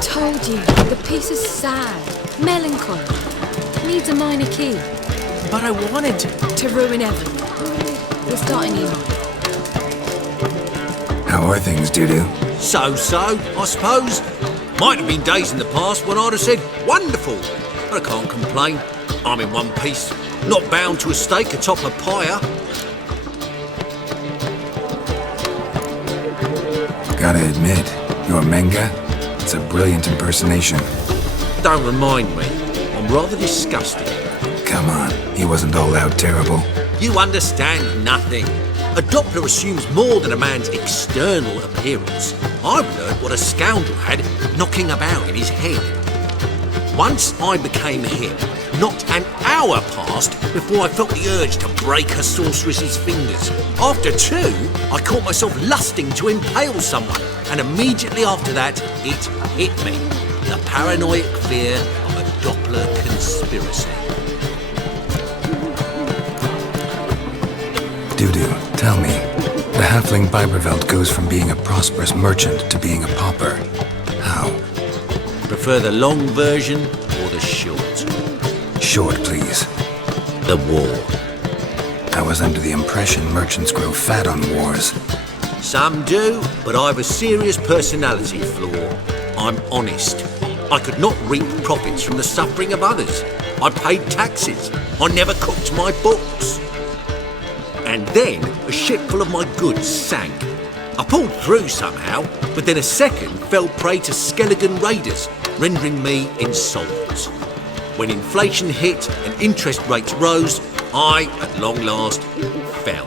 Told you, the piece is sad, melancholy, needs a minor key. But I wanted to ruin everything. We're starting emo. How are things, Dudu? So, I suppose. Might have been days in the past when I'd have said, wonderful. But I can't complain. I'm in one piece, not bound to a stake atop a pyre. Gotta admit, your Menga, it's a brilliant impersonation. Don't remind me. I'm rather disgusted. Come on, he wasn't all out terrible. You understand nothing. A Doppler assumes more than a man's external appearance. I've learned what a scoundrel had knocking about in his head. Once I became him, not an hour passed before I felt the urge to break a sorceress's fingers. After 2, I caught myself lusting to impale someone, and immediately after that, it hit me. The paranoid fear of a Doppler conspiracy. Dudu, tell me, the halfling Biberveld goes from being a prosperous merchant to being a pauper. How? Prefer the long version or the short? Short, please. The war. I was under the impression merchants grow fat on wars. Some do, but I've a serious personality flaw. I'm honest. I could not reap profits from the suffering of others. I paid taxes. I never cooked my books. And then a ship full of my goods sank. I pulled through somehow, but then a second fell prey to Skelligan raiders, rendering me insolvent. When inflation hit and interest rates rose, I, at long last, fell.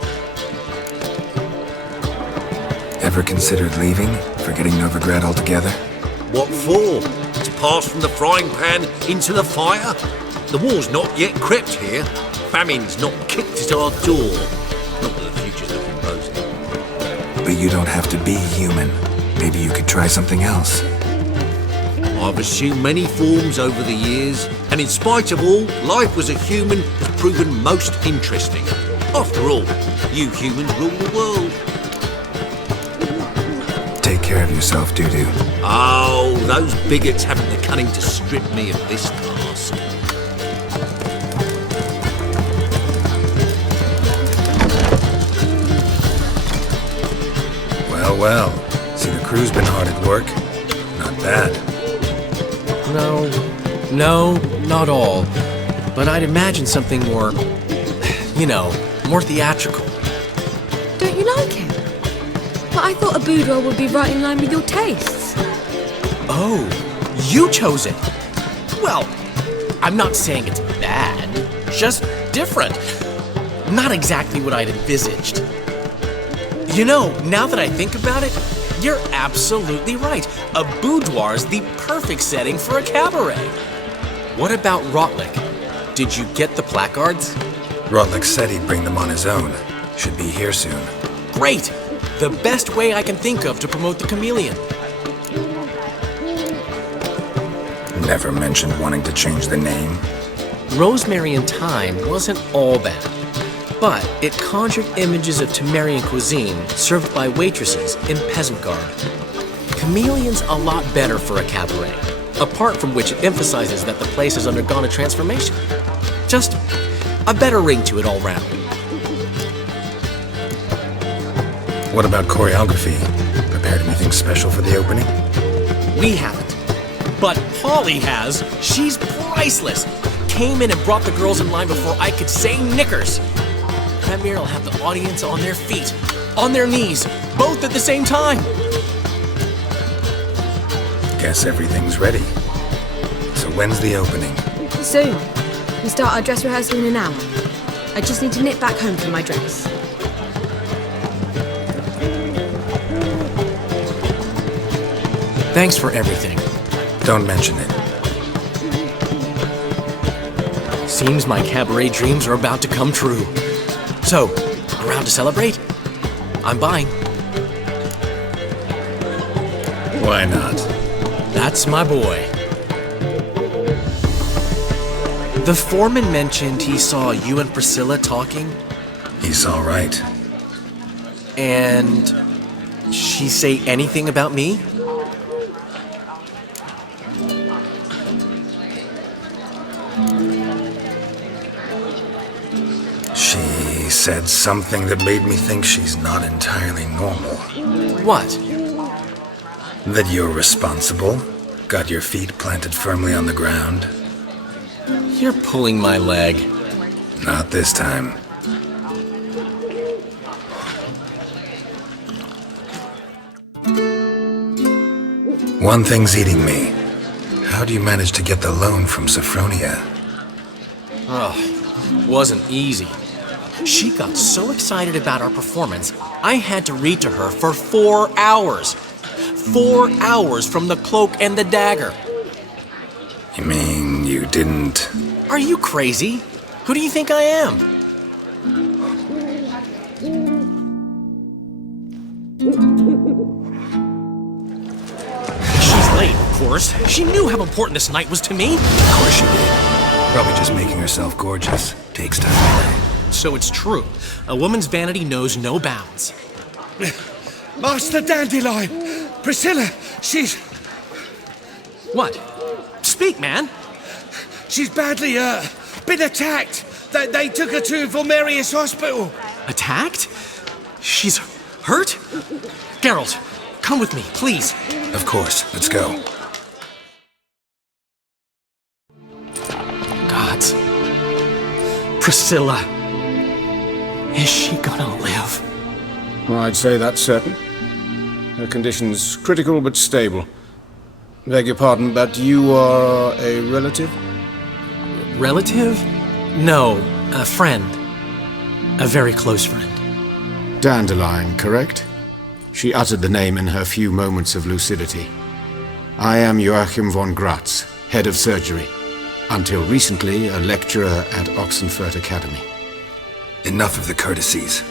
Ever considered leaving? Forgetting Novigrad altogether? What for? To pass from the frying pan into the fire? The war's not yet crept here. Famine's not kicked at our door. Not that the future's looking rosy. But you don't have to be human. Maybe you could try something else. I've assumed many forms over the years, and in spite of all, life as a human has proven most interesting. After all, you humans rule the world. Take care of yourself, Dudu. Oh, those bigots haven't the cunning to strip me of this task. Well. See, the crew's been hard at work. Not bad. No, not all. But I'd imagine something more, more theatrical. Don't you like him? But I thought a boudoir would be right in line with your tastes. Oh, you chose it. Well, I'm not saying it's bad, just different. Not exactly what I'd envisaged. Now that I think about it, you're absolutely right. A boudoir's the perfect setting for a cabaret. What about Rotlick? Did you get the placards? Rotlick said he'd bring them on his own. Should be here soon. Great! The best way I can think of to promote the chameleon. Never mentioned wanting to change the name. Rosemary and Thyme wasn't all bad, but it conjured images of Temerian cuisine served by waitresses in peasant garb. Chameleon's a lot better for a cabaret, apart from which it emphasizes that the place has undergone a transformation. Just a better ring to it all round. What about choreography? Prepared anything special for the opening? We haven't, but Polly has. She's priceless. Came in and brought the girls in line before I could say knickers. Premier will have the audience on their feet, on their knees, both at the same time. Guess everything's ready. So when's the opening? Soon. We start our dress rehearsal in an hour. I just need to nip back home for my dress. Thanks for everything. Don't mention it. Seems my cabaret dreams are about to come true. So, around to celebrate? I'm buying. Why not? That's my boy. The foreman mentioned he saw you and Priscilla talking. He's all right. And she say anything about me? said something that made me think she's not entirely normal. What? That you're responsible, got your feet planted firmly on the ground. You're pulling my leg. Not this time. One thing's eating me. How do you manage to get the loan from Sophronia? Oh, wasn't easy. She got so excited about our performance, I had to read to her for 4 hours. 4 hours from the Cloak and the Dagger. You mean you didn't... Are you crazy? Who do you think I am? She's late, of course. She knew how important this night was to me. Of course she did. Probably just making herself gorgeous. Takes time. So it's true. A woman's vanity knows no bounds. Master Dandelion! Priscilla, she's... What? Speak, man. She's badly, been attacked. They took her to Vulmerius Hospital. Attacked? She's hurt? Geralt, come with me, please. Of course. Let's go. Gods. Priscilla. Is she gonna live? I'd say that's certain. Her condition's critical but stable. Beg your pardon, but you are a relative? Relative? No, a friend. A very close friend. Dandelion, correct? She uttered the name in her few moments of lucidity. I am Joachim von Gratz, head of surgery. Until recently, a lecturer at Oxenfurt Academy. Enough of the courtesies.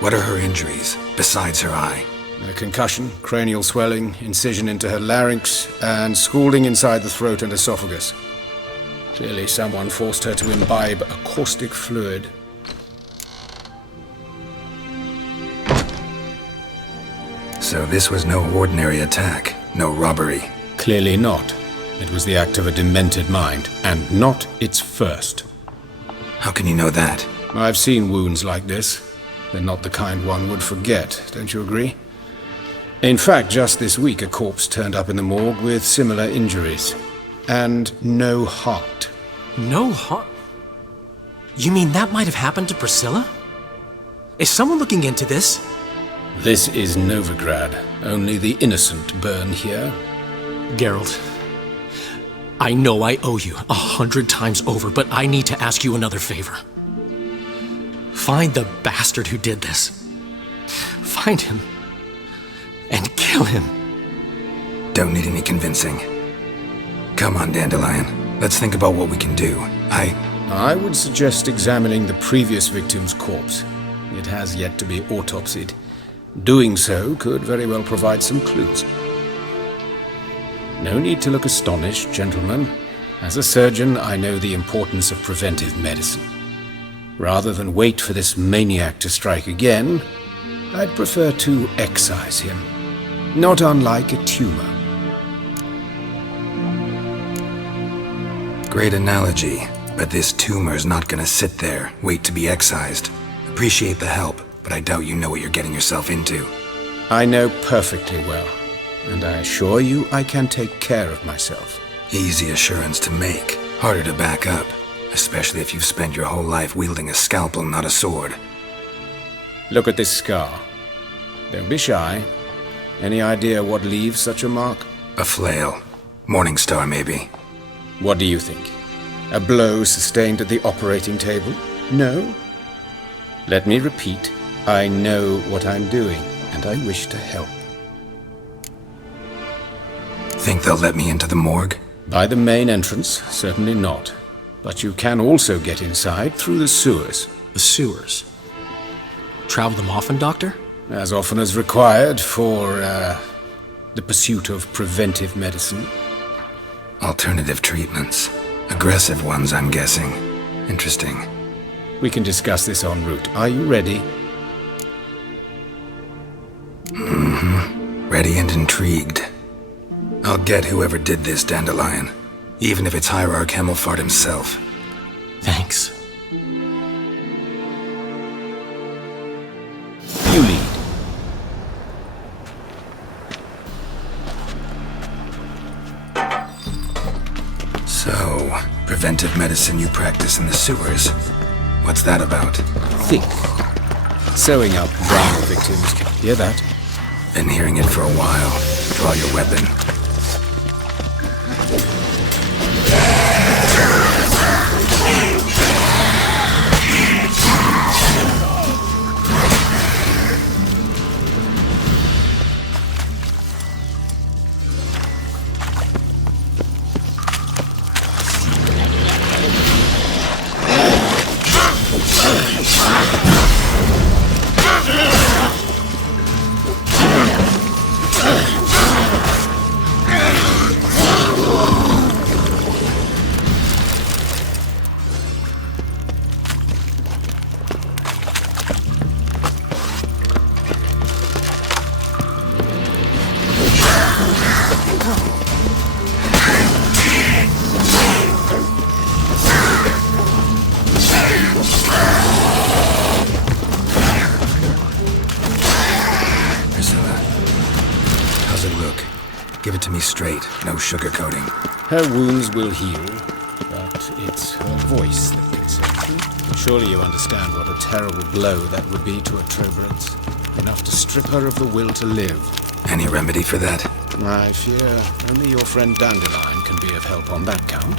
What are her injuries, besides her eye? A concussion, cranial swelling, incision into her larynx, and scalding inside the throat and esophagus. Clearly someone forced her to imbibe a caustic fluid. So this was no ordinary attack, no robbery. Clearly not. It was the act of a demented mind, and not its first. How can you know that? I've seen wounds like this. They're not the kind one would forget, don't you agree? In fact, just this week a corpse turned up in the morgue with similar injuries. And no heart. No heart? You mean that might have happened to Priscilla? Is someone looking into this? This is Novigrad. Only the innocent burn here. Geralt, I know I owe you 100 times over, but I need to ask you another favor. Find the bastard who did this. Find him. And kill him. Don't need any convincing. Come on, Dandelion. Let's think about what we can do. I would suggest examining the previous victim's corpse. It has yet to be autopsied. Doing so could very well provide some clues. No need to look astonished, gentlemen. As a surgeon, I know the importance of preventive medicine. Rather than wait for this maniac to strike again, I'd prefer to excise him. Not unlike a tumor. Great analogy, but this tumor's not gonna sit there, wait to be excised. Appreciate the help, but I doubt you know what you're getting yourself into. I know perfectly well, and I assure you I can take care of myself. Easy assurance to make, harder to back up, especially if you've spent your whole life wielding a scalpel, not a sword. Look at this scar. Don't be shy. Any idea what leaves such a mark? A flail. Morningstar, maybe. What do you think? A blow sustained at the operating table? No? Let me repeat. I know what I'm doing, and I wish to help. Think they'll let me into the morgue? By the main entrance, certainly not. But you can also get inside through the sewers. The sewers. Travel them often, Doctor? As often as required for, the pursuit of preventive medicine. Alternative treatments. Aggressive ones, I'm guessing. Interesting. We can discuss this en route. Are you ready? Mm-hmm. Ready and intrigued. I'll get whoever did this, Dandelion. Even if it's Hierarch Hemmelfart himself. Thanks. So, preventive medicine you practice in the sewers. What's that about? Think. Sewing up drowned victims. Hear that? Been hearing it for a while. Draw your weapon. How's it look? Give it to me straight, no sugarcoating. Her wounds will heal, but it's her voice that concerns you. Surely you understand what a terrible blow that would be to a Trobrenz. Enough to strip her of the will to live. Any remedy for that? I fear only your friend Dandelion can be of help on that count.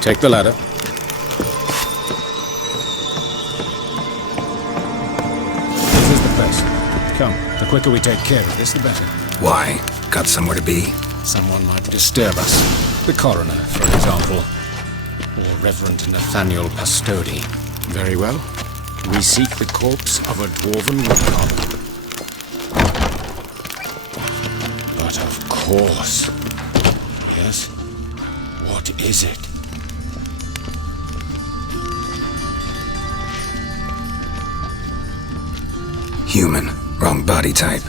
Take the ladder. This is the place. Come, the quicker we take care of this, the better. Why? Got somewhere to be? Someone might disturb us. The coroner, for example. Or Reverend Nathaniel Pastodi. Very well. We seek the corpse of a dwarven woodcock. But of course. Yes? What is it? Human. Wrong body type.